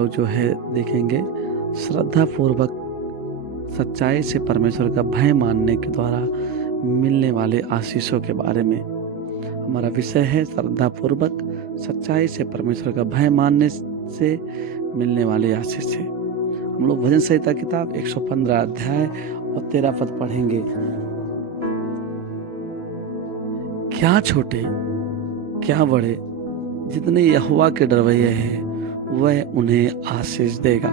लोग जो है देखेंगे श्रद्धा पूर्वक सच्चाई से परमेश्वर का भय मानने के द्वारा मिलने वाले आशीषों के बारे में। हमारा विषय है श्रद्धा पूर्वक सच्चाई से परमेश्वर का भय मानने से मिलने वाले आशीष है। हम लोग भजन संहिता किताब 115 अध्याय और 13 पद पढ़ेंगे। क्या छोटे क्या बड़े जितने यहोवा के डरवैये हैं वह उन्हें आशीष देगा।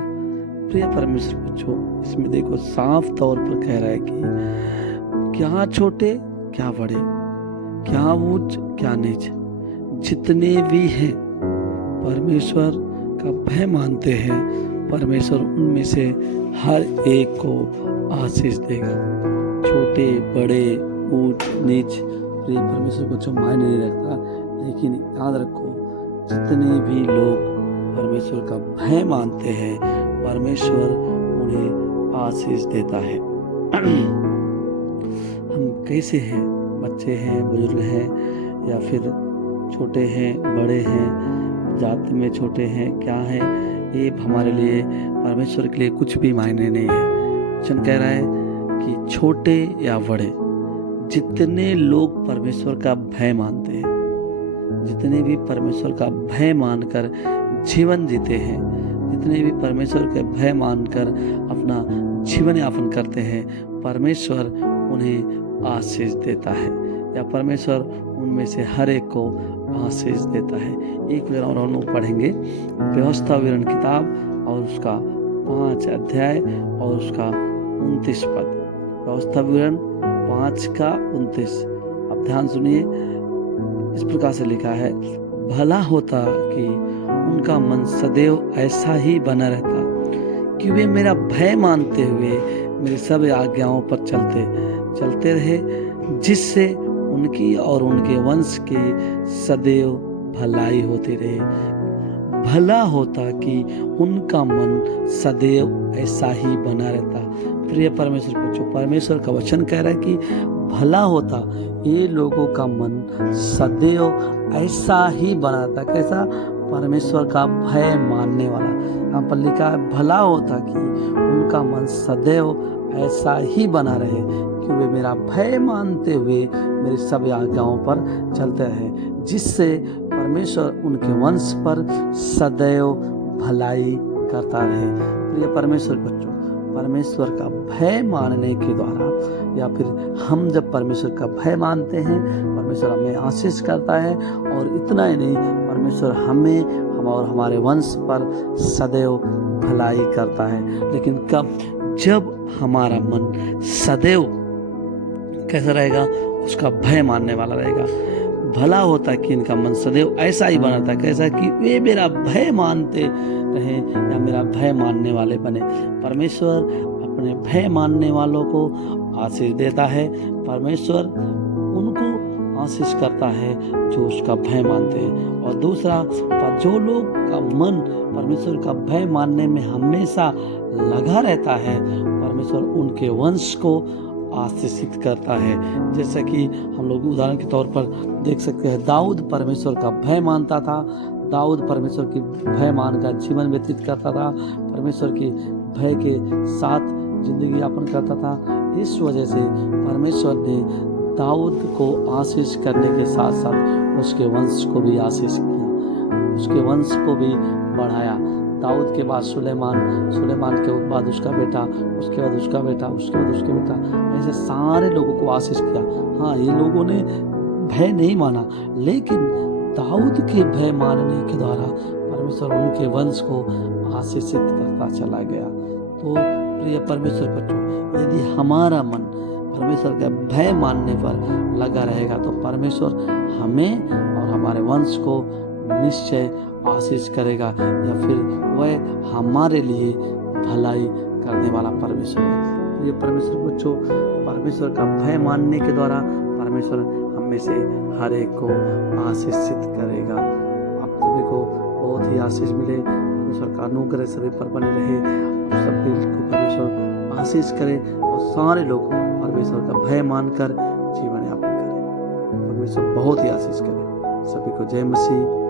प्रिय परमेश्वर बच्चों, इसमें देखो साफ तौर पर कह रहा है कि क्या छोटे क्या बड़े, क्या ऊंच क्या नीच, जितने भी हैं परमेश्वर का भय मानते हैं, परमेश्वर उनमें से हर एक को आशीष देगा। छोटे बड़े ऊंच नीच प्रिय परमेश्वर बच्चों मायने नहीं रखता, लेकिन याद रखो जितने भी लोग परमेश्वर का भय मानते हैं परमेश्वर उन्हें आशीष देता है। हम कैसे हैं, बच्चे हैं, बुजुर्ग हैं या फिर छोटे हैं बड़े हैं, जाति में छोटे हैं, क्या है, ये हमारे लिए परमेश्वर के लिए कुछ भी मायने नहीं है। वचन कह रहा है कि छोटे या बड़े जितने लोग परमेश्वर का भय मानते हैं, जितने भी परमेश्वर का भय मानकर जीवन जीते हैं, जितने भी परमेश्वर के भय मानकर अपना जीवन यापन करते हैं, परमेश्वर उन्हें आशीष देता है या परमेश्वर उनमें से हर एक को आशीष देता है। एक और हम लोग पढ़ेंगे व्यवस्था विवरण किताब और उसका 5 अध्याय और उसका 29 पद। व्यवस्था विवरण 5 का 29। अब ध्यान सुनिए, इस प्रकार से लिखा है, भला होता कि उनका मन सदैव ऐसा ही बना रहता कि वे मेरा भय मानते हुए मेरी सब आज्ञाओं पर चलते रहे, जिससे उनकी और उनके वंश की सदैव भलाई होती रहे। भला होता कि उनका मन सदैव ऐसा ही बना रहता। प्रिय परमेश्वर बच्चों, परमेश्वर का वचन कह रहा है कि भला होता ये लोगों का मन सदैव ऐसा ही बना रहता। कैसा? परमेश्वर का भय मानने वाला। यहाँ पर लिखा है भला होता कि उनका मन सदैव ऐसा ही बना रहे कि वे मेरा भय मानते हुए मेरी सब आज्ञाओं पर चलते रहे, जिससे परमेश्वर उनके वंश पर सदैव भलाई करता रहे। प्रिय परमेश्वर बच्चों, परमेश्वर का भय मानने के द्वारा या फिर हम जब परमेश्वर का भय मानते हैं, परमेश्वर हमें आशीष करता है। और इतना ही नहीं, परमेश्वर हमें हम और हमारे वंश पर सदैव भलाई करता है। लेकिन कब? जब हमारा मन सदैव कैसा रहेगा? उसका भय मानने वाला रहेगा। भला होता कि इनका मन सदैव ऐसा ही बना था। कैसा? कि वे मेरा भय मानते रहे या मेरा भय मानने वाले बने। परमेश्वर अपने भय मानने वालों को आशीष देता है। परमेश्वर उनको आशीष करता है जो उसका भय मानते हैं। और दूसरा, जो लोग का मन परमेश्वर का भय मानने में हमेशा लगा रहता है, परमेश्वर उनके वंश को आशीषित करता है। जैसा कि हम लोग उदाहरण के तौर पर देख सकते हैं, दाऊद परमेश्वर का भय मानता था। दाऊद परमेश्वर की भय मानकर जीवन व्यतीत करता था, परमेश्वर की भय के साथ जिंदगी यापन करता था। इस वजह से परमेश्वर ने दाऊद को आशीष करने के साथ साथ उसके वंश को भी आशीष किया, उसके वंश को भी बढ़ाया। दाऊद के बाद सुलेमान के बाद उसका बेटा, उसके बाद उसका बेटा, उसके बाद उसके बेटा, ऐसे सारे लोगों को आशीष किया। हाँ, ये लोगों ने भय नहीं माना, लेकिन दाऊद के भय मानने के द्वारा परमेश्वर उनके वंश को आशीषित करता चला गया। तो प्रिय परमेश्वर बच्चों, यदि हमारा मन परमेश्वर का भय मानने पर लगा रहेगा तो परमेश्वर हमें और हमारे वंश को निश्चय आशीष करेगा, या फिर वह हमारे लिए भलाई करने वाला परमेश्वर है। ये परमेश्वर बच्चों, परमेश्वर का भय मानने के द्वारा परमेश्वर हम में से हर एक को आशीषित करेगा। आप सभी को बहुत ही आशीष मिले, परमेश्वर का अनुग्रह सभी पर बने रहे, सभी को परमेश्वर आशीष करे और सारे लोग परमेश्वर का भय मानकर जीवन यापन करें। परमेश्वर बहुत ही आशीष करे। सभी को जय मसीह।